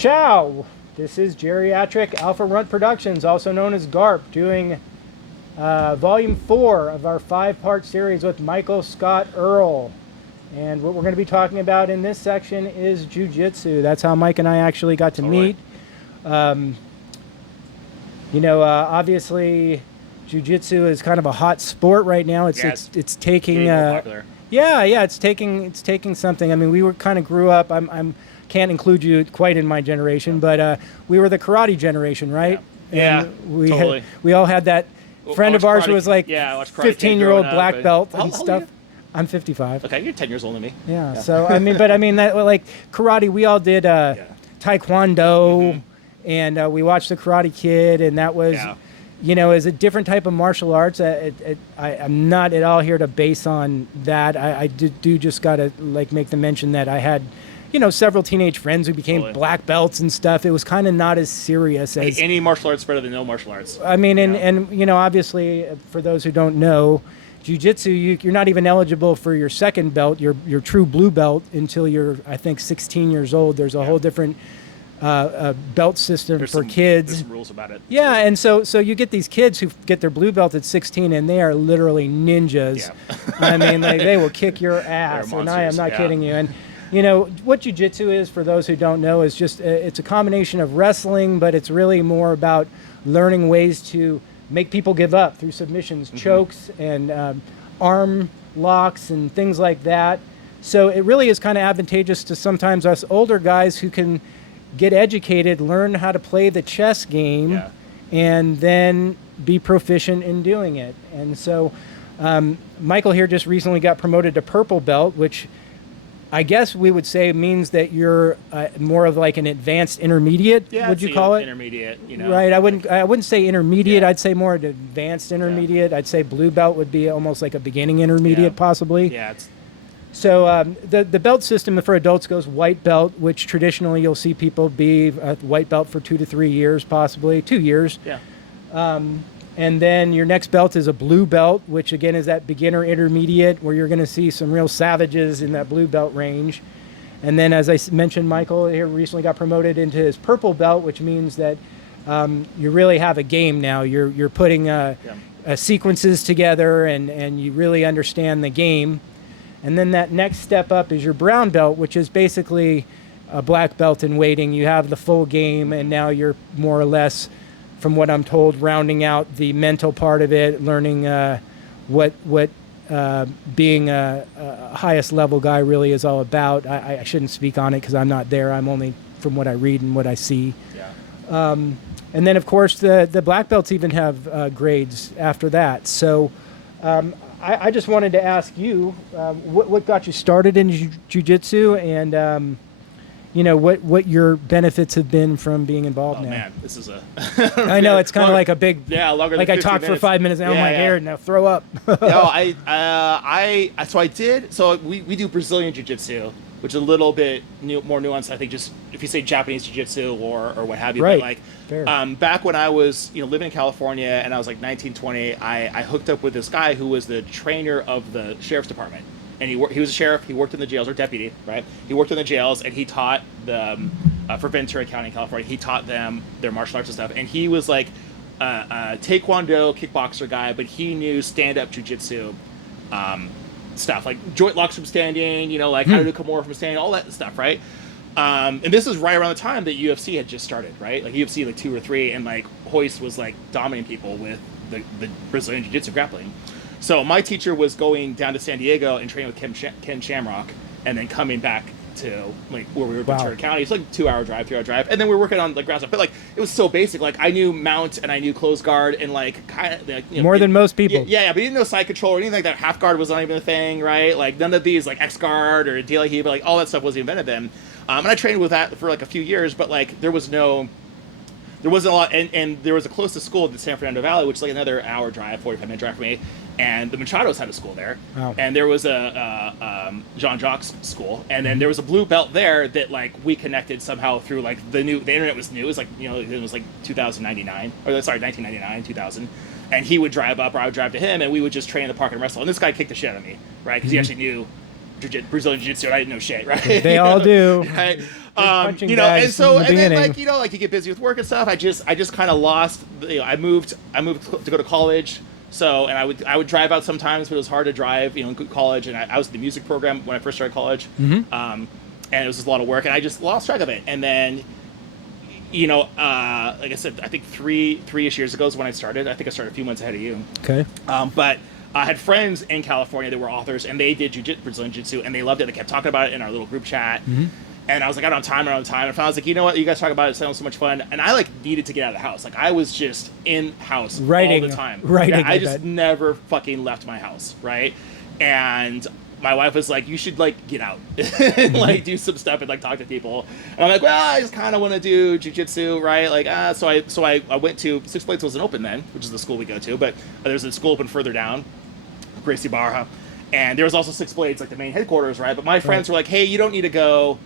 Ciao! This is Geriatric Alpha Runt Productions, also known as GARP, doing Volume 4 of our 5-part series with Michael ScottEarle. And what we're going to be talking about in this section is Jiu-Jitsu. That's how Mike and I actually got to meet. Obviously, Jiu-Jitsu is kind of a hot sport right now. It's taking it's taking something. I mean, we kind of grew up. I'm can't include you quite in my generation, but we were the karate generation, right? Yeah, totally. We all had that friend of ours who was like 15-year-old black belt and stuff. I'm 55. Okay, you're 10 years older than me. Yeah. So I mean, that like karate, we all did taekwondo, and we watched the Karate Kid, and that was, is a different type of martial arts. I'm not at all here to base on that. I do just gotta make the mention that I had, several teenage friends who became black belts and stuff. It was kind of not as serious as any martial arts better than no martial arts. I mean, and obviously for those who don't know, Jiu-Jitsu, you're not even eligible for your second belt, your true blue belt, until you're, I think, 16 years old. There's a whole different belt system for kids. There's some rules about it. Yeah, and so you get these kids who get their blue belt at 16, and they are literally ninjas. Yeah. I mean, they will kick your ass, and I am not kidding you. And what Jiu-Jitsu is, for those who don't know, is just it's a combination of wrestling, but it's really more about learning ways to make people give up through submissions, chokes, and arm locks and things like that. So it really is kind of advantageous to sometimes us older guys who can get educated, learn how to play the chess game, and then be proficient in doing it. And so Michael here just recently got promoted to purple belt, which I guess we would say means that you're more of like an advanced intermediate. Yeah, would you call it? Intermediate, Right. I wouldn't say intermediate. I'd say more advanced intermediate. I'd say blue belt would be almost like a beginning intermediate, possibly. Yeah. So the belt system for adults goes white belt, which traditionally you'll see people be a white belt for 2 to 3 years, possibly 2 years. Yeah. And then your next belt is a blue belt, which again is that beginner intermediate, where you're going to see some real savages in that blue belt range. And then, as I mentioned, Michael here recently got promoted into his purple belt, which means that you really have a game now. You're putting sequences together, and you really understand the game. And then that next step up is your brown belt, which is basically a black belt in waiting. You have the full game, and now you're more or less, from what I'm told, rounding out the mental part of it, learning what being a highest level guy really is all about. I shouldn't speak on it because I'm not there. I'm only from what I read and what I see. Yeah. And then, of course, the black belts even have grades after that. So I just wanted to ask you, what got you started in jiu-jitsu, and what your benefits have been from being involved now. Oh man, this is a I know it's kind of like a big longer like than I talked minutes. for 5 minutes and I'm like, here, now throw up. So we do Brazilian jiu-jitsu, which is a little bit more nuanced, I think, just if you say Japanese jiu-jitsu or what have you. Right. But back when I was living in California and I was like 19, 20, I hooked up with this guy who was the trainer of the sheriff's department. And he was a sheriff. He worked in the jails, or deputy, right? He worked in the jails, and he taught the for Ventura County in California. He taught them their martial arts and stuff. And he was like a taekwondo kickboxer guy, but he knew stand-up jiu-jitsu stuff, like joint locks from standing, how to do Kimura from standing, all that stuff, right? And this is right around the time that UFC had just started, right? Like UFC 2 or 3, and like Hoist was like dominating people with the Brazilian jiu-jitsu grappling. So my teacher was going down to San Diego and training with Ken Shamrock, and then coming back to where we were in Ventura County. It's like 3-hour drive, and then we were working on like ground stuff. But like it was so basic. Like I knew mount and I knew close guard and like kind of more than most people. Yeah, but you didn't know side control or anything like that. Half guard was not even a thing, right? Like none of these like X guard or De La Hiva, like all that stuff wasn't invented then. And I trained with that for like a few years, but like there wasn't a lot, and there was a closest school in the San Fernando Valley, which is like another hour drive, 45-minute drive for me. And the Machados had a school there, and there was a Jean Jacques school, and then there was a blue belt there that like we connected somehow through like the internet was new. It was like it was like 1999, 2000, and he would drive up or I would drive to him, and we would just train in the park and wrestle. And this guy kicked the shit out of me, right? Because he actually knew Brazilian Jiu-Jitsu, and I didn't know shit, right? They all do. Right? punching you know, bags and so in the and then beginning. like, you know, like you get busy with work and stuff. I just kind of lost. You know, I moved to go to college. So, and I would drive out sometimes, but it was hard to drive, you know, in college. And I was in the music program when I first started college. And it was just a lot of work, and I just lost track of it. And then, you know, like I said, I think three-ish years ago is when I started. I think I started a few months ahead of you. Okay. But I had friends in California that were authors, and they did Brazilian Jiu-Jitsu, and they loved it. They kept talking about it in our little group chat. And I was like, I don't have time. And I was like, you know what? You guys talk about it. It sounds so much fun. And I like needed to get out of the house. Like I was just in house Writing, all the time. writing, Yeah, I I just bet. never fucking left my house, right? And my wife was like, you should like get out and like do some stuff and like talk to people. And I'm like, well, I just kind of want to do jiu-jitsu, right? Like, so I went to Six Blades wasn't open then, which is the school we go to, but there's a school open further down, Gracie Barra. And there was also Six Blades, like the main headquarters, right? But my friends were like, hey, you don't need to go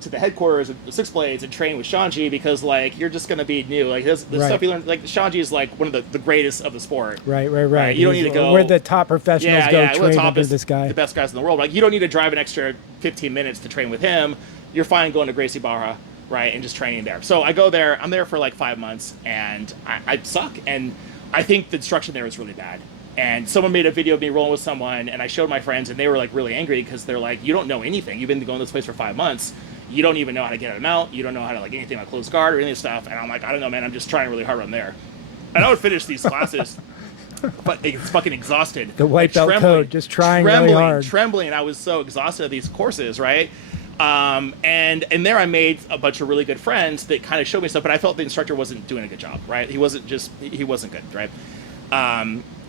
to the headquarters of Six Blades and train with Shanji because like you're just gonna be new. Like this stuff you learn, like Shanji is like one of the greatest of the sport. Right. You don't need to go where the top professionals go we're train the under top this guy. the best guys in the world. Like you don't need to drive an extra 15 minutes to train with him. You're fine going to Gracie Barra, right, and just training there. So I go there. I'm there for like 5 months, and I suck. And I think the instruction there is really bad. And someone made a video of me rolling with someone, and I showed my friends, and they were like really angry because they're like, you don't know anything. You've been going to this place for 5 months. You don't even know how to get a mount. You don't know how to like anything about closed guard or any of this stuff. And I'm like, I don't know, man. I'm just trying really hard on there. And I would finish these classes, but it's fucking exhausted. The white belt code, just trying really hard. Trembling. I was so exhausted of these courses, right? And there I made a bunch of really good friends that kind of showed me stuff, but I felt the instructor wasn't doing a good job, right? He wasn't good, right?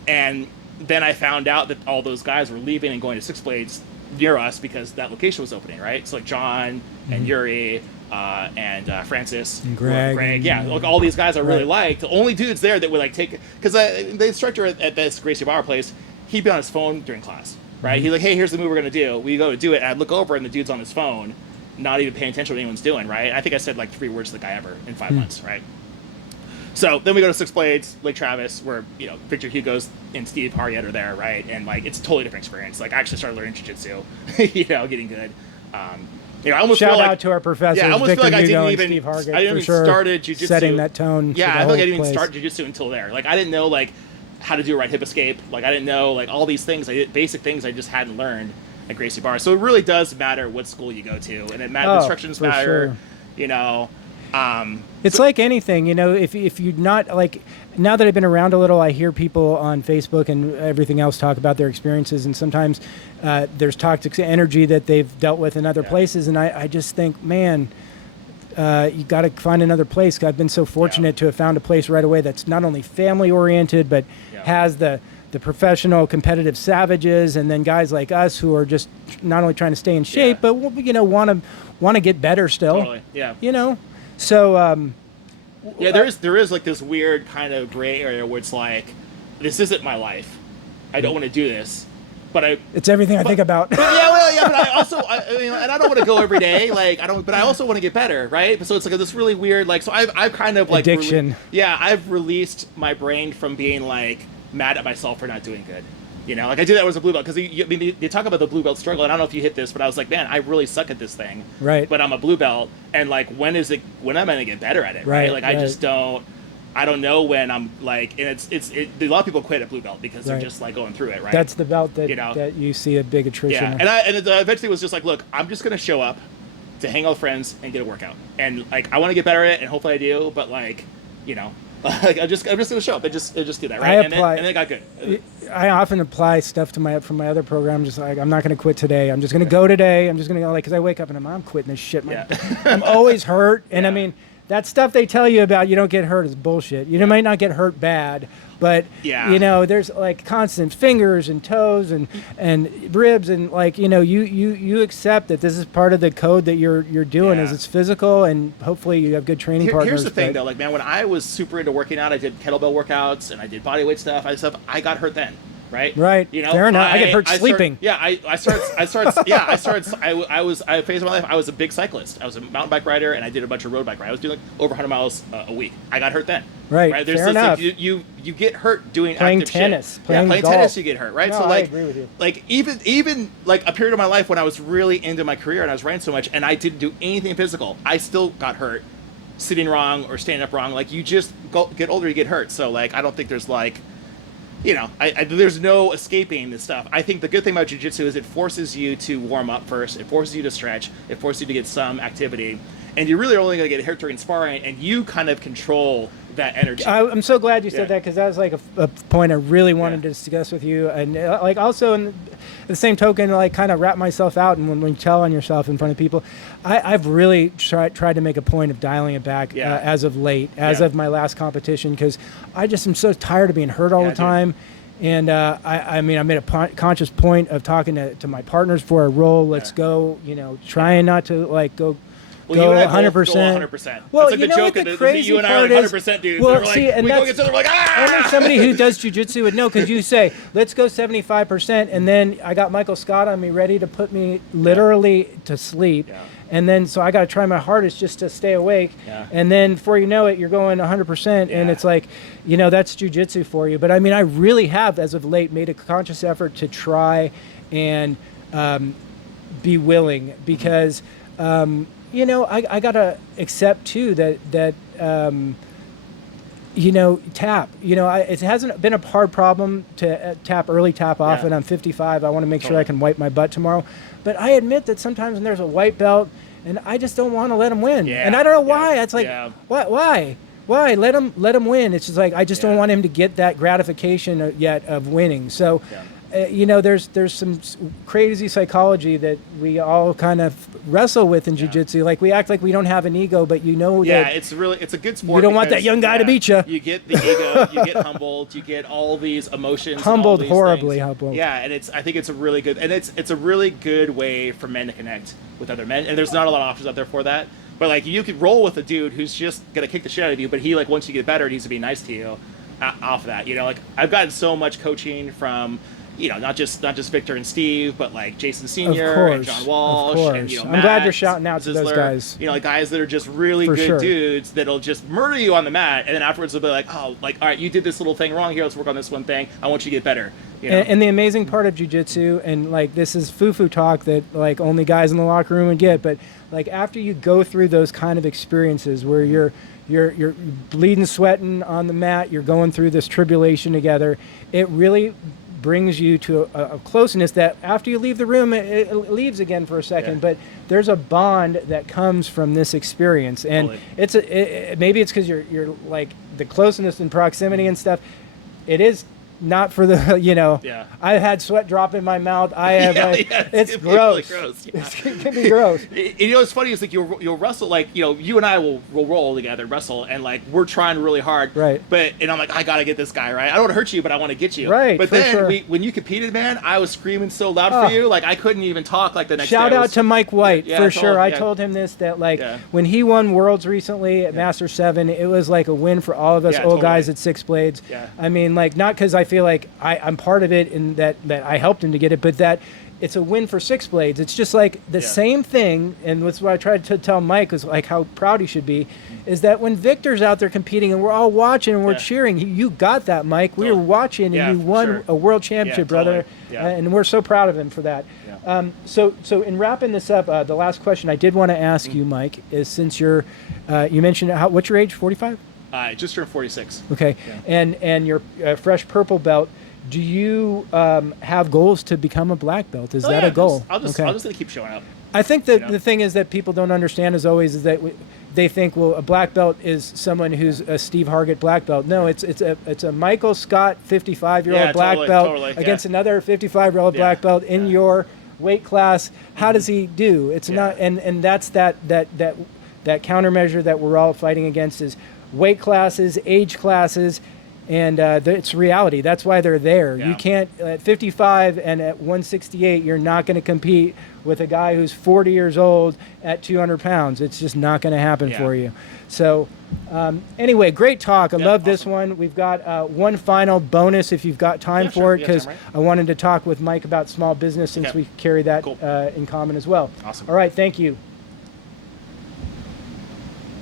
And then I found out that all those guys were leaving and going to Six Blades near us because that location was opening, right? So like John and Yuri and Francis and Greg, yeah, like all these guys I really liked. The only dudes there that would like take, because the instructor at this Gracie Barra place, he'd be on his phone during class, right? He's like, hey, here's the move we're gonna do. We go to do it, and I'd look over and the dude's on his phone, not even paying attention to what anyone's doing, right? I think I said like 3 words to the guy ever in 5 months, right? So then we go to Six Blades, Lake Travis, where, you know, Victor Hugo's and Steve Harriet are there, right? And, like, it's a totally different experience. Like, I actually started learning jiu-jitsu, you know, getting good. You know, I almost Shout feel out like, to our professors, yeah, I almost Victor feel like Hugo I and didn't Steve Hargett, even for sure, started jiu-jitsu. setting that tone. Yeah, for the I feel like I whole didn't even place. start jiu-jitsu until there. Like, I didn't know, like, how to do a right hip escape. Like, I didn't know, like, all these things, basic things I just hadn't learned at Gracie Barra. So it really does matter what school you go to. And it matters, instructions matter, sure. you know. It's like anything, you know, if you're not, like, now that I've been around a little, I hear people on Facebook and everything else talk about their experiences, and sometimes there's toxic energy that they've dealt with in other places, and I just think, man, you got to find another place. I've been so fortunate to have found a place right away that's not only family-oriented, but has the professional competitive savages, and then guys like us who are just not only trying to stay in shape, but, you know, want to get better still. Totally, yeah. You know? So, yeah, there is like this weird kind of gray area where it's like, this isn't my life. I don't want to do this, but it's everything I think about. But but I also, and I don't want to go every day. Like but I also want to get better, right? So it's like this really weird, like, so I've kind of like addiction. I've released my brain from being like mad at myself for not doing good. You know, like I did that as a blue belt because they talk about the blue belt struggle, and I don't know if you hit this, but I was like, man, I really suck at this thing. Right. But I'm a blue belt, and like, when am I gonna get better at it? Right. Like I just don't. I don't know when I'm like, and a lot of people quit at blue belt because they're just like going through it. Right. That's the belt that that you see a big attrition. Yeah. And it eventually was just like, look, I'm just gonna show up to hang out with friends and get a workout, and like I want to get better at it, and hopefully I do, but like, you know. Like I'm just gonna show up and just do that, right? And then it got good. I often apply stuff to from my other program. Just like, I'm not gonna quit today. I'm just gonna go today. I'm just gonna go, like, because I wake up and I'm quitting this shit. I'm always hurt, and I mean, that stuff they tell you about you don't get hurt is bullshit. You might not get hurt bad, but you know, there's like constant fingers and toes and ribs, and like, you know, you accept that this is part of the code that you're doing is it's physical, and hopefully you have good training partners. Here's the thing though, like, man, when I was super into working out, I did kettlebell workouts and I did bodyweight stuff. I got hurt then. right? Right. You know, Fair enough. I get hurt sleeping. I phase of my life. I was a big cyclist. I was a mountain bike rider, and I did a bunch of road bike rides. I was doing like over 100 miles a week. I got hurt then. Right. There's Fair this, enough. like, you get hurt doing Playing active tennis, shit. playing playing golf. tennis, you get hurt, right? No, So I like, agree with you. like even like a period of my life when I was really into my career and I was riding so much, and I didn't do anything physical, I still got hurt, sitting wrong or standing up wrong. Like, you just get older, you get hurt. So like, I don't think there's like, you know, there's no escaping this stuff. I think the good thing about jiu-jitsu is it forces you to warm up first. It forces you to stretch. It forces you to get some activity. And you're really only going to get hurt during sparring, and you kind of control that energy. I'm so glad you said that, because that was like a point I really wanted Yeah. to discuss with you. And like also in the same token, like kind of wrap myself out. And when you tell on yourself in front of people, I've really tried to make a point of dialing it back as of late, as of my last competition, because I just am so tired of being hurt all the time. And I mean, I made a conscious point of talking to my partners before I roll. Let's go, you know, trying not to like go. Well, Go you and I 100%. both go 100%. Well, that's like you know what the crazy you and I are part like is? 100% dudes. Well, They're like, see, and we go that's against each other, we're like, ah! only somebody who does jiu-jitsu would know, because you say, let's go 75%, and then I got Michael Scott on me ready to put me literally to sleep. Yeah. And then, so I got to try my hardest just to stay awake. Yeah. And then before you know it, you're going 100%. And it's like, you know, that's jiu-jitsu for you. But I mean, I really have, as of late, made a conscious effort to try and be willing, because, you know, I got to accept too that you know, tap, you know, it hasn't been a hard problem to tap early, tap off, and I'm 55. I want to make sure I can wipe my butt tomorrow. But I admit that sometimes when there's a white belt, and I just don't want to let him win. And I don't know why. It's like, why? Let him win. It's just like, I just don't want him to get that gratification yet of winning. So, you know, there's some crazy psychology that we all kind of wrestle with in jiu-jitsu. Like, we act like we don't have an ego, but you know that it's a good sport. you don't want that young guy to beat you. You get the ego, you get humbled, you get all these emotions, Humbled, and all these horribly things. humbled. Yeah, and I think it's a really good, and it's a really good way for men to connect with other men. And there's not a lot of options out there for that. But like, you could roll with a dude who's just gonna kick the shit out of you, but he, like, once you get better, needs to be nice to you. Off that, you know, like, I've gotten so much coaching from, you know, not just Victor and Steve, but like Jason Senior and John Walsh, and, you know, I'm Matt, glad you're shouting out to those Zisler, guys. you know, like, guys that are just really For good sure. dudes that'll just murder you on the mat, and then afterwards they'll be like, oh, like, all right, you did this little thing wrong here. Let's work on this one thing. I want you to get better. You know? And the amazing part of jiu-jitsu, and like, this is foo-foo talk that like only guys in the locker room would get, but like, after you go through those kind of experiences where you're bleeding, sweating on the mat, you're going through this tribulation together, it really brings you to a closeness that after you leave the room, it leaves again for a second, but there's a bond that comes from this experience. And maybe it's because you're like, the closeness and proximity and stuff, it is not for the, you know, I've had sweat drop in my mouth. I have, it's gross. Really gross. It can be gross. You know, what's funny is like, you'll wrestle, like, you know, you and I will roll together, wrestle, and like, we're trying really hard. Right. And I'm like, I gotta get this guy, right? I don't want to hurt you, but I want to get you. Right. But then when you competed, man, I was screaming so loud for you, like, I couldn't even talk like the next day. Shout out to Mike White, for sure. I yeah. told him this, that like, when he won Worlds recently at Master 7, it was like a win for all of us old guys at Six Blades. Yeah. I mean, like, not because I feel like I'm part of it and that I helped him to get it, but that it's a win for Six Blades. It's just like the same thing, and that's what I tried to tell Mike, is like how proud he should be, is that when Victor's out there competing and we're all watching and we're cheering, you got that, Mike. We were watching, and you won a world championship, brother. And we're so proud of him for that. So in wrapping this up, the last question I did want to ask you, Mike, is, since you're, you mentioned, what's your age, 45? Just turned 46. Okay. And you're a fresh purple belt. Do you have goals to become a black belt? Is that a goal? I'm just going to keep showing up. I think that the thing is that people don't understand, as always, is that they think, well, a black belt is someone who's a Steve Hargett black belt. No, it's a Michael Scott 55-year-old black belt against another 55-year-old black belt in your weight class. How does he do? It's not, and that's that countermeasure that we're all fighting against, is weight classes, age classes. And it's reality. That's why they're there. Yeah. You can't, at 55 and at 168, you're not going to compete with a guy who's 40 years old at 200 pounds. It's just not going to happen for you. So anyway, great talk. I love this one. We've got one final bonus if you've got time for it, because I wanted to talk with Mike about small business since we carry that in common as well. Awesome. All right, thank you.